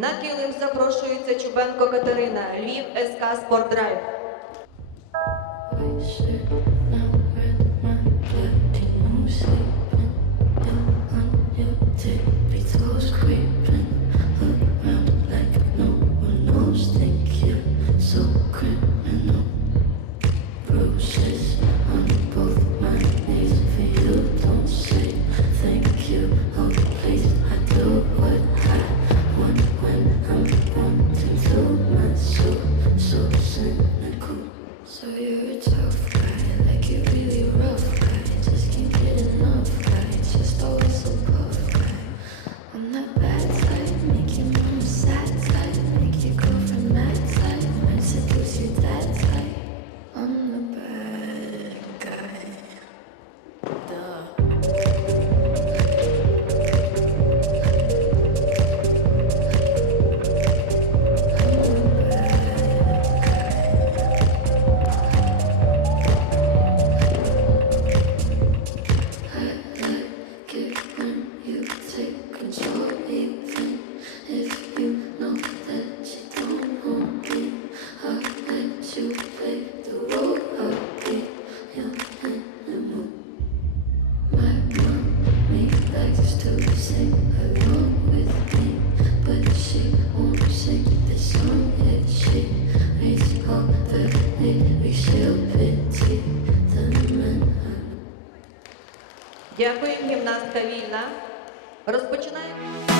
На килим запрошується Чубенко Катерина, Львів, СК «Спортдрайв». So you're a tough guy, like you really rough guy. Just can't get enough guy, just always so puff guy. On that bad side, make your mom sad side, make your girlfriend mad side, might seduce your dad side. I'm the bad guy. Duh. Дякую, гімнастка вільна. Розпочинаємо.